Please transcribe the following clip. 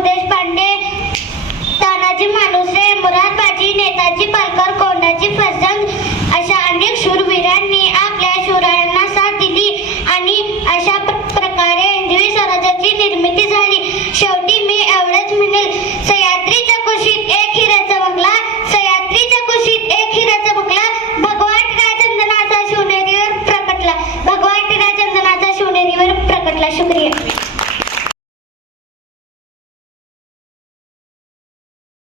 देशपांडे तानाजी माणुसरे मुरारबाजी नेताजी पालकर कोंडाजी फसंग अशा अनेक शूरवीरांनी आपल्या शूरांना साथ दिली आणि अशा प्रकारे हिंदवी स्वराज्याची निर्मिती झाली. शेवटी मी एवढंच म्हणेल सह्याद्रीच्या कुशीत एक हिऱ्याचा बंगला सह्याद्रीच्या कुशीत एक हिऱ्याचा बंगला भगवान राजचंदनाचा शिवनेरीवर प्रकटला. भगवान राजचंदनाचा शिवनेरीवर प्रकटला. शुक्रिया.